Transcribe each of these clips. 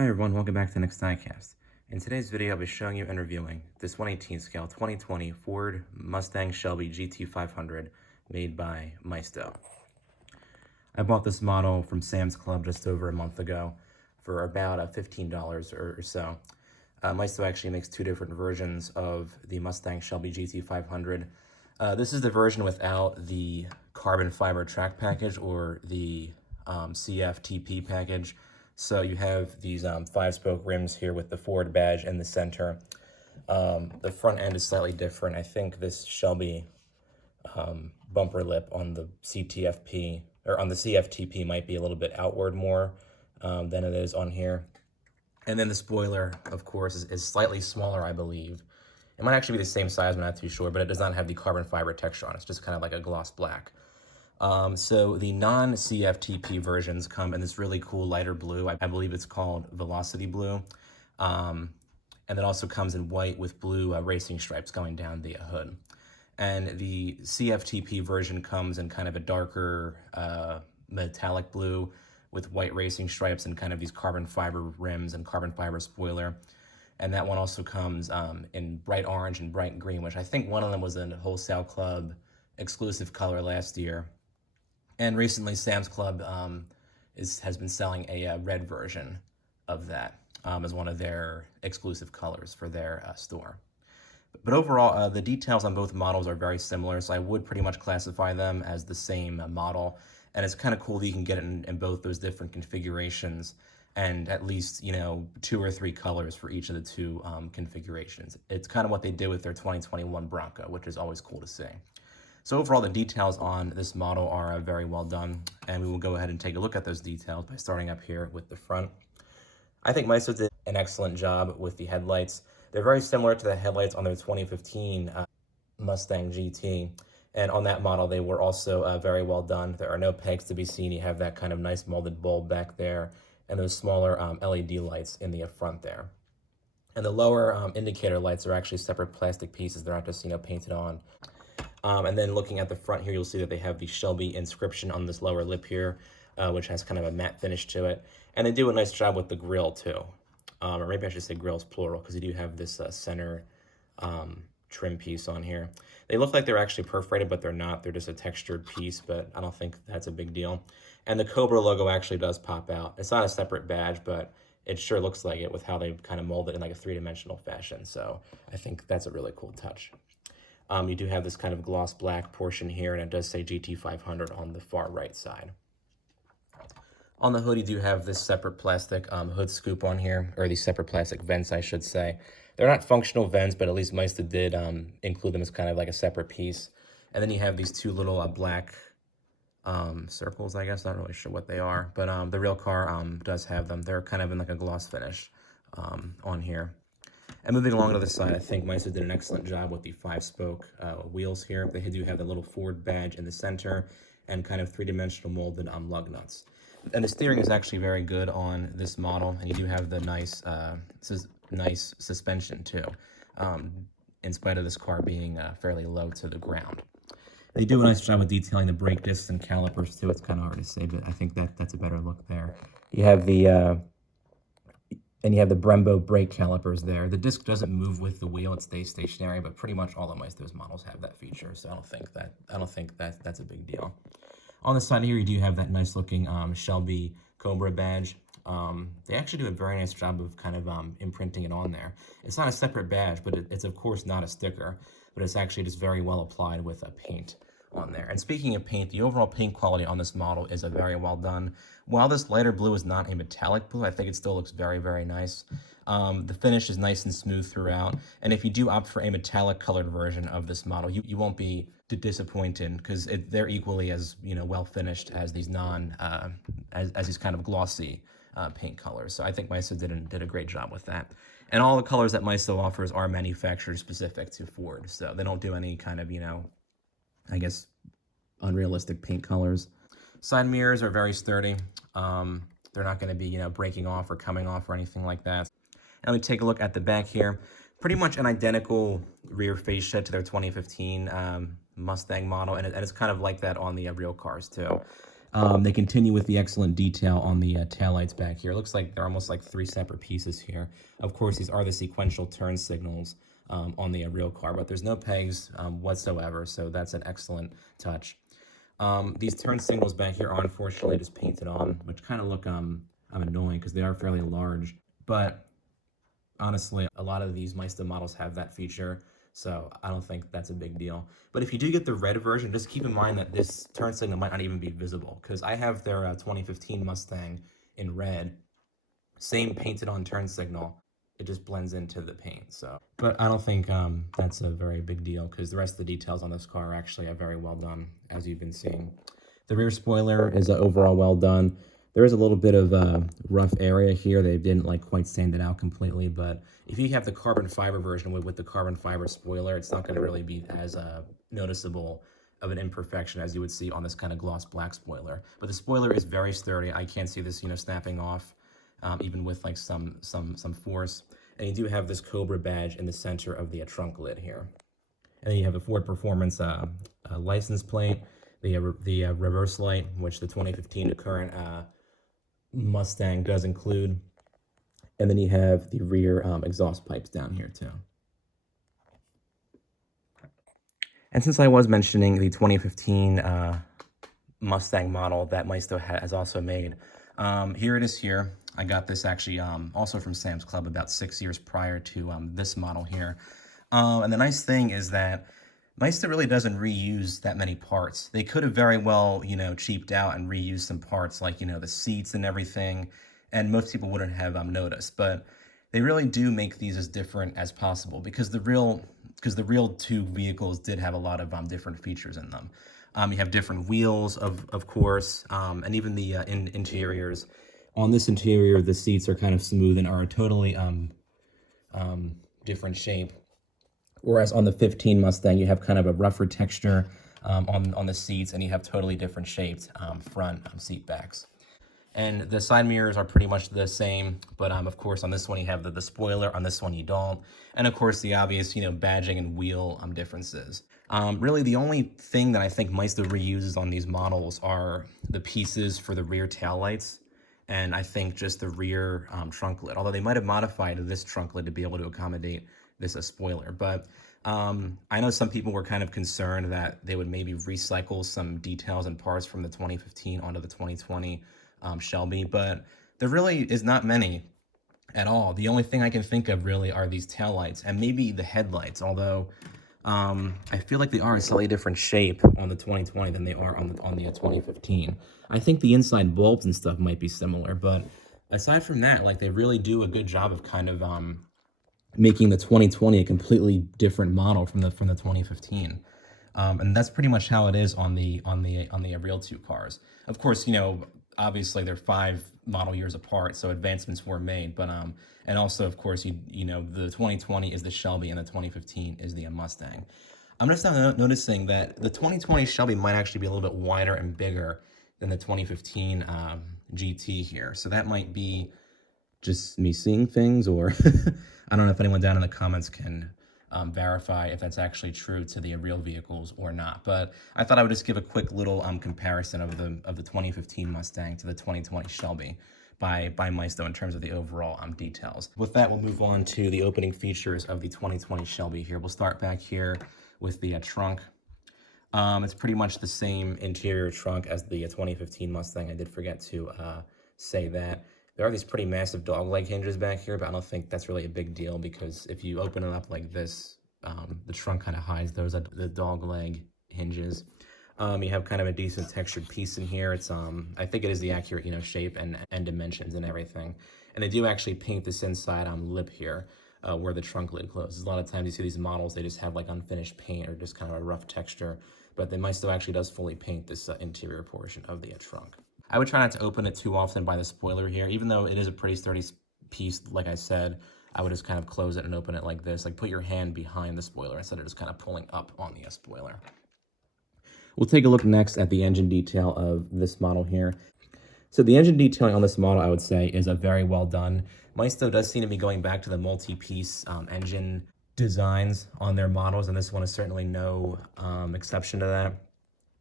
Hi everyone, welcome back to the next diecast. In today's video, I'll be showing you and reviewing this 1/18 scale 2020 Ford Mustang Shelby GT500 made by Maisto. I bought this model from Sam's Club just over a month ago for about $15 or so. Maisto actually makes two different versions of the Mustang Shelby GT500. This is the version without the carbon fiber track package or the CFTP package. So you have these 5-spoke rims here with the Ford badge in the center. The front end is slightly different. I think this Shelby bumper lip on the CTFP or on the CFTP might be a little bit outward more than it is on here. And then the spoiler, of course, is slightly smaller, I believe. It might actually be the same size, I'm not too sure, but it does not have the carbon fiber texture on it. It's just kind of like a gloss black. So the non-CFTP versions come in this really cool lighter blue. I believe it's called Velocity Blue. And it also comes in white with blue racing stripes going down the hood. And the CFTP version comes in kind of a darker metallic blue with white racing stripes and kind of these carbon fiber rims and carbon fiber spoiler. And that one also comes in bright orange and bright green, which I think one of them was a Wholesale Club exclusive color last year. And recently, Sam's Club has been selling a red version of that as one of their exclusive colors for their store. But overall, the details on both models are very similar, so I would pretty much classify them as the same model. And it's kind of cool that you can get it in both those different configurations and at least, 2 or 3 colors for each of the two configurations. It's kind of what they did with their 2021 Bronco, which is always cool to see. So overall, the details on this model are very well done, and we will go ahead and take a look at those details by starting up here with the front. I think Maisto did an excellent job with the headlights. They're very similar to the headlights on their 2015 Mustang GT, and on that model, they were also very well done. There are no pegs to be seen. You have that kind of nice molded bulb back there, and those smaller LED lights in the front there. And the lower indicator lights are actually separate plastic pieces. They're not just, painted on. And then looking at the front here, you'll see that they have the Shelby inscription on this lower lip here, which has kind of a matte finish to it. And they do a nice job with the grille too. Or maybe I should say grills plural, because you do have this center trim piece on here. They look like they're actually perforated, but they're not. They're just a textured piece, but I don't think that's a big deal. And the Cobra logo actually does pop out. It's not a separate badge, but it sure looks like it with how they kind of mold it in like a 3-dimensional fashion. So I think that's a really cool touch. You do have this kind of gloss black portion here, and it does say GT500 on the far right side. On the hood, you do have this separate plastic hood scoop on here, or these separate plastic vents, I should say. They're not functional vents, but at least Maisto did include them as kind of like a separate piece. And then you have these two little black circles, I guess. Not really sure what they are, but the real car does have them. They're kind of in like a gloss finish on here. And moving along to the side, I think Maisto did an excellent job with the 5-spoke wheels here. They do have the little Ford badge in the center and kind of 3-dimensional molded lug nuts. And the steering is actually very good on this model, and you do have the nice suspension too, in spite of this car being fairly low to the ground. They do a nice job of detailing the brake discs and calipers too. It's kind of hard to say, but I think that's a better look there. You have the and you have the Brembo brake calipers there. The disc doesn't move with the wheel; it stays stationary. But pretty much all of Maisto's models have that feature, so I don't think that's a big deal. On the side here, you do have that nice looking Shelby Cobra Badge. They actually do a very nice job of kind of imprinting it on there. It's not a separate badge, but it's of course not a sticker, but it's actually just very well applied with a paint on there. And speaking of paint, the overall paint quality on this model is very well done. While this lighter blue is not a metallic blue, I think it still looks very, very nice. The finish is nice and smooth throughout. And if you do opt for a metallic colored version of this model, you won't be disappointed, because they're equally as well finished as these as these kind of glossy paint colors. So I think Maisto did a great job with that. And all the colors that Maisto offers are manufacturer specific to Ford. So they don't do any kind of, I guess, unrealistic paint colors. Side mirrors are very sturdy. They're not going to be, breaking off or coming off or anything like that. And we take a look at the back here. Pretty much an identical rear fascia to their 2015 Mustang model, and it's kind of like that on the real cars too. They continue with the excellent detail on the taillights back here. It looks like they're almost like 3 separate pieces here. Of course, these are the sequential turn signals on the real car, but there's no pegs whatsoever, so that's an excellent touch. These turn signals back here are unfortunately just painted on, which kind of look annoying because they are fairly large. But honestly, a lot of these Maisto models have that feature, so I don't think that's a big deal. But if you do get the red version, just keep in mind that this turn signal might not even be visible, because I have their 2015 Mustang in red, same painted on turn signal. It just blends into the paint. So, but I don't think that's a very big deal, because the rest of the details on this car are actually very well done, as you've been seeing. The rear spoiler is overall well done. There is a little bit of a rough area here. They didn't like quite sand it out completely, but if you have the carbon fiber version with the carbon fiber spoiler, it's not going to really be as noticeable of an imperfection as you would see on this kind of gloss black spoiler. But the spoiler is very sturdy. I can't see this, snapping off, even with like some force. And you do have this Cobra badge in the center of the trunk lid here. And then you have a Ford Performance license plate, the reverse light, which the 2015 current Mustang does include. And then you have the rear exhaust pipes down here too. And since I was mentioning the 2015 Mustang model that Maisto has also made, here it is here. I got this actually also from Sam's Club about 6 years prior to this model here. And the nice thing is that Maisto really doesn't reuse that many parts. They could have very well, cheaped out and reused some parts like, the seats and everything, and most people wouldn't have noticed. But they really do make these as different as possible, because the real two vehicles did have a lot of different features in them. You have different wheels, of course, and even the interiors. On this interior, the seats are kind of smooth and are a totally different shape. Whereas on the 15 Mustang, you have kind of a rougher texture on the seats, and you have totally different shaped front seat backs. And the side mirrors are pretty much the same, but of course on this one you have the spoiler, on this one you don't. And of course the obvious, badging and wheel differences. Really the only thing that I think Maisto reuses on these models are the pieces for the rear taillights, and I think just the rear trunk lid, although they might have modified this trunk lid to be able to accommodate this spoiler. But I know some people were kind of concerned that they would maybe recycle some details and parts from the 2015 onto the 2020 Shelby, but there really is not many at all. The only thing I can think of really are these taillights and maybe the headlights, although I feel like they are a slightly different shape on the 2020 than they are on the 2015. I think the inside bulbs and stuff might be similar, but aside from that, like, they really do a good job of kind of making the 2020 a completely different model from the 2015. And that's pretty much how it is on the real two cars. Of course, obviously they're 5 model years apart, so advancements were made. But and also, of course, the 2020 is the Shelby and the 2015 is the Mustang. I'm just now noticing that the 2020 Shelby might actually be a little bit wider and bigger than the 2015 GT here. So that might be just me seeing things, or I don't know if anyone down in the comments can verify if that's actually true to the real vehicles or not. But I thought I would just give a quick little comparison of the 2015 Mustang to the 2020 Shelby by Maisto in terms of the overall details. With that, we'll move on to the opening features of the 2020 Shelby here. We'll start back here with the trunk. It's pretty much the same interior trunk as the 2015 Mustang. I did forget to say that. There are these pretty massive dogleg hinges back here, but I don't think that's really a big deal, because if you open it up like this, the trunk kind of hides those the dogleg hinges. You have kind of a decent textured piece in here. It's I think it is the accurate shape and dimensions and everything. And they do actually paint this inside lip here where the trunk lid closes. A lot of times you see these models, they just have like unfinished paint or just kind of a rough texture, but the Maisto actually does fully paint this interior portion of the trunk. I would try not to open it too often by the spoiler here, even though it is a pretty sturdy piece. Like I said, I would just kind of close it and open it like this, like put your hand behind the spoiler instead of just kind of pulling up on the spoiler. We'll take a look next at the engine detail of this model here. So the engine detailing on this model, I would say, is very well done. Maisto does seem to be going back to the multi-piece engine designs on their models, and this one is certainly no exception to that.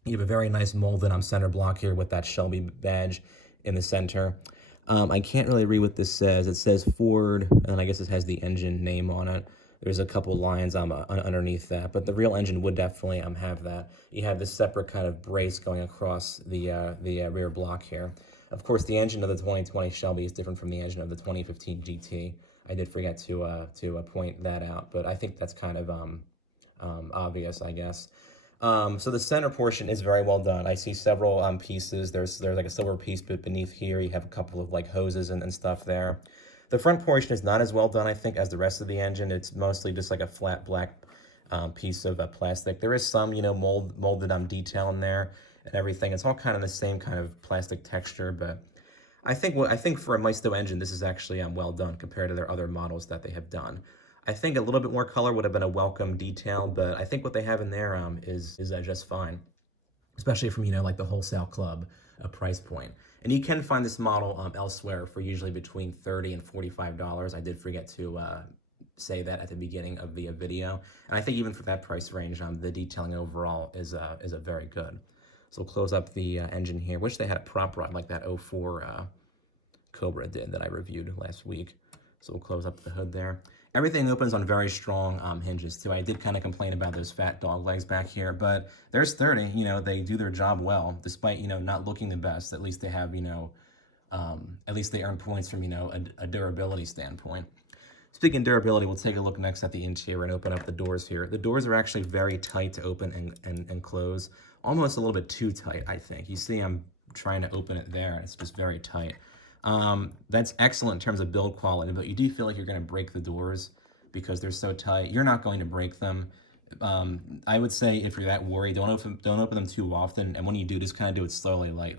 You have a very nice molded center block here with that Shelby badge in the center. I can't really read what this says. It says Ford, and I guess it has the engine name on it. There's a couple lines underneath that, but the real engine would definitely have that. You have this separate kind of brace going across the rear block here. Of course, the engine of the 2020 Shelby is different from the engine of the 2015 GT. I did forget to point that out, but I think that's kind of obvious, I guess. So the center portion is very well done. I see several pieces. There's like a silver piece beneath here. You have a couple of like hoses and stuff there. The front portion is not as well done, I think, as the rest of the engine. It's mostly just like a flat black piece of plastic. There is some, you know, molded detail in there and everything. It's all kind of the same kind of plastic texture, but I think for a Maisto engine, this is actually well done compared to their other models that they have done. I think a little bit more color would have been a welcome detail, but I think what they have in there is just fine, especially from, you know, like the wholesale club price point. And you can find this model elsewhere for usually between $30 and $45. I did forget to say that at the beginning of the video. And I think even for that price range, the detailing overall is a very good. So we'll close up the engine here. Wish they had a prop rod like that 04 Cobra did that I reviewed last week. So we'll close up the hood there. Everything opens on very strong hinges too. I did kind of complain about those fat dog legs back here, but there's 30, you know, they do their job well, despite, you know, not looking the best. At least they have, you know, at least they earn points from, you know, a durability standpoint. Speaking of durability, we'll take a look next at the interior and open up the doors here. The doors are actually very tight to open and close. Almost a little bit too tight, I think. You see I'm trying to open it there, and it's just very tight. That's excellent in terms of build quality, but you do feel like you're going to break the doors because they're so tight. You're not going to break them. I would say if you're that worried, don't open them too often, and when you do, just kind of do it slowly, like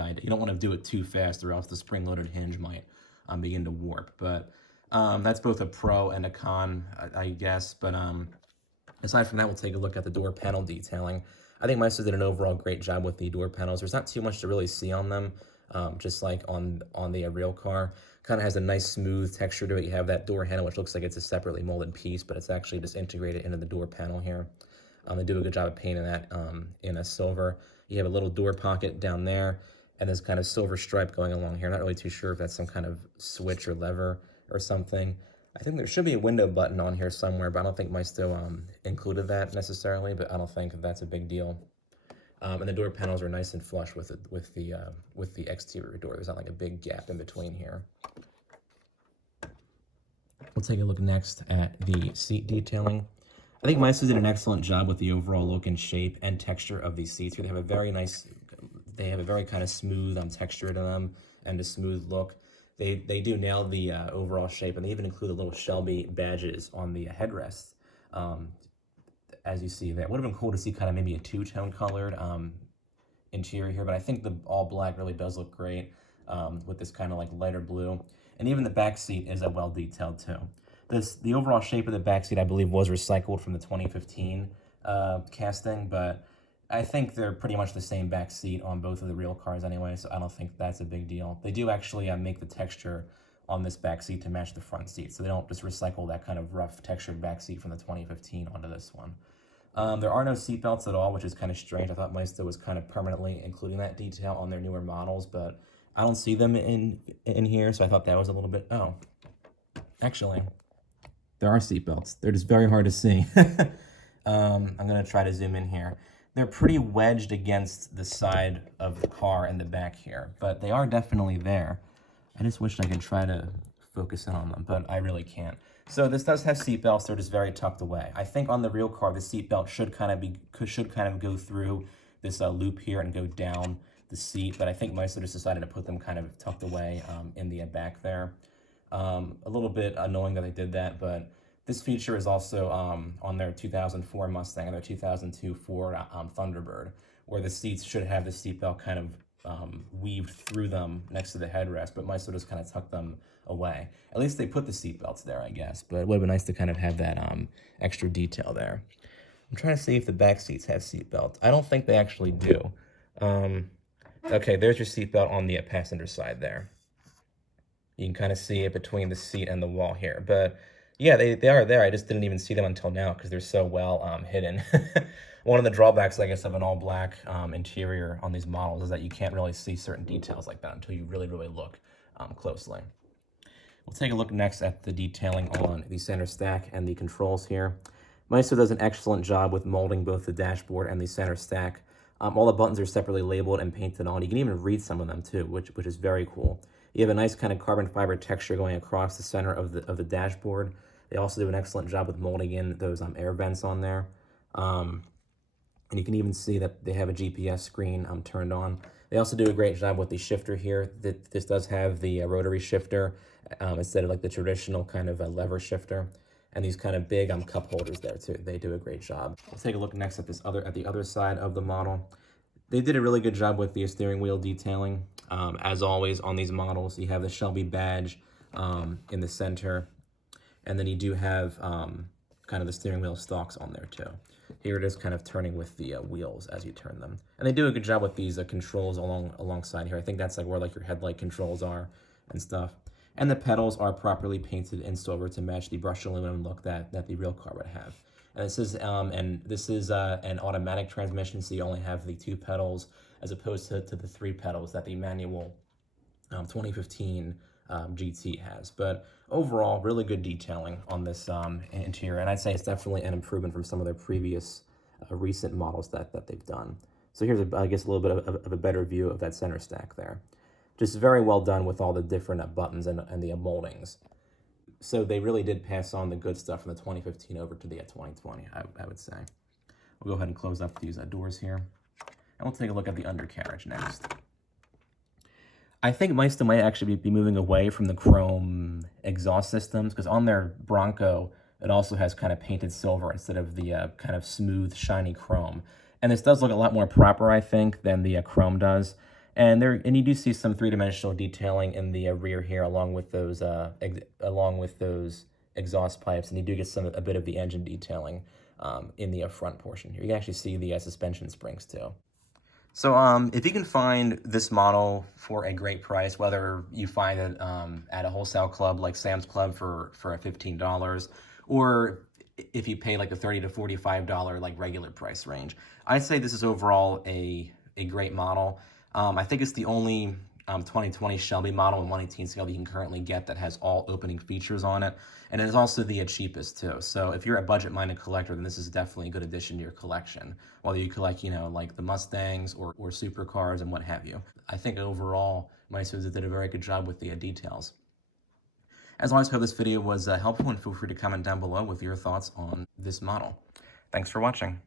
I did. You don't want to do it too fast, or else the spring-loaded hinge might begin to warp. But that's both a pro and a con, I guess. But aside from that, we'll take a look at the door panel detailing. I think Maisto did an overall great job with the door panels. There's not too much to really see on them. Just like on the real car. Kind of has a nice smooth texture to it. You have that door handle, which looks like it's a separately molded piece, but it's actually just integrated into the door panel here. They do a good job of painting that in a silver. You have a little door pocket down there, and this kind of silver stripe going along here. Not really too sure if that's some kind of switch or lever or something. I think there should be a window button on here somewhere, but I don't think Maisto included that necessarily, but I don't think that's a big deal. And the door panels are nice and flush with the exterior door. There's not like a big gap in between here. We'll take a look next at the seat detailing. I think Maisto did an excellent job with the overall look and shape and texture of these seats. They have a very kind of smooth texture to them and a smooth look. They do nail the overall shape, and they even include the little Shelby badges on the headrests. As you see there, it would have been cool to see kind of maybe a two-tone colored interior here, but I think the all black really does look great with this kind of like lighter blue. And even the back seat is well detailed too. The overall shape of the back seat, I believe, was recycled from the 2015 casting, but I think they're pretty much the same back seat on both of the real cars anyway, so I don't think that's a big deal. They do actually make the texture on this back seat to match the front seat, so they don't just recycle that kind of rough textured back seat from the 2015 onto this one. There are no seat belts at all, which is kind of strange. I thought Maisto was kind of permanently including that detail on their newer models, but I don't see them in here, so I thought that was a little bit... Oh, actually, there are seat belts. They're just very hard to see. I'm going to try to zoom in here. They're pretty wedged against the side of the car in the back here, but they are definitely there. I just wish I could try to focus in on them, but I really can't. So this does have seat belts. They're just very tucked away. I think on the real car, the seat belt should kind of go through this loop here and go down the seat, but I think Maisto just decided to put them kind of tucked away in the back there. A little bit annoying that they did that, but this feature is also on their 2004 Mustang and their 2002 Ford Thunderbird, where the seats should have the seatbelt kind of weaved through them next to the headrest, but Maisto just kind of tucked them away. At least they put the seatbelts there, I guess, but it would have been nice to kind of have that extra detail there. I'm trying to see if the back seats have seatbelts. I don't think they actually do. Okay, there's your seatbelt on the passenger side there. You can kind of see it between the seat and the wall here, but yeah, they are there. I just didn't even see them until now because they're so well hidden. One of the drawbacks, I guess, of an all-black interior on these models is that you can't really see certain details like that until you really, really look closely. We'll take a look next at the detailing on the center stack and the controls here. Maisto does an excellent job with molding both the dashboard and the center stack. All the buttons are separately labeled and painted on. You can even read some of them too, which is very cool. You have a nice kind of carbon fiber texture going across the center of the dashboard. They also do an excellent job with molding in those air vents on there. And you can even see that they have a GPS screen turned on. They also do a great job with the shifter here. This does have the rotary shifter instead of like the traditional kind of lever shifter. And these kind of big cup holders there too. They do a great job. Let's take a look next at the other side of the model. They did a really good job with the steering wheel detailing. As always on these models, you have the Shelby badge in the center, and then you do have kind of the steering wheel stalks on there too. Here it is kind of turning with the wheels as you turn them. And they do a good job with these controls alongside here. I think that's like where like your headlight controls are and stuff. And the pedals are properly painted in silver to match the brushed aluminum look that the real car would have. And this is an automatic transmission, so you only have the 2 pedals as opposed to the 3 pedals that the manual 2015 GT has. But overall, really good detailing on this interior, and I'd say it's definitely an improvement from some of their previous recent models that they've done. So here's, I guess, a little bit of a better view of that center stack there. Just very well done with all the different buttons and the moldings. So they really did pass on the good stuff from the 2015 over to the 2020, I would say. We'll go ahead and close up these doors here. And we'll take a look at the undercarriage next. I think Maisto might actually be moving away from the chrome exhaust systems, because on their Bronco, it also has kind of painted silver instead of the kind of smooth, shiny chrome. And this does look a lot more proper, I think, than the chrome does. And you do see some 3-dimensional detailing in the rear here, along with those exhaust pipes, and you do get a bit of the engine detailing in the front portion here. You can actually see the suspension springs too. So if you can find this model for a great price, whether you find it at a wholesale club like Sam's Club for $15, or if you pay like the $30 to $45 like regular price range, I'd say this is overall a great model. I think it's the only 2020 Shelby model in 1/18 scale that you can currently get that has all opening features on it. And it is also the cheapest too. So if you're a budget-minded collector, then this is definitely a good addition to your collection. Whether you collect, like the Mustangs or supercars and what have you. I think overall, Maisto did a very good job with the details. As always, hope this video was helpful, and feel free to comment down below with your thoughts on this model. Thanks for watching.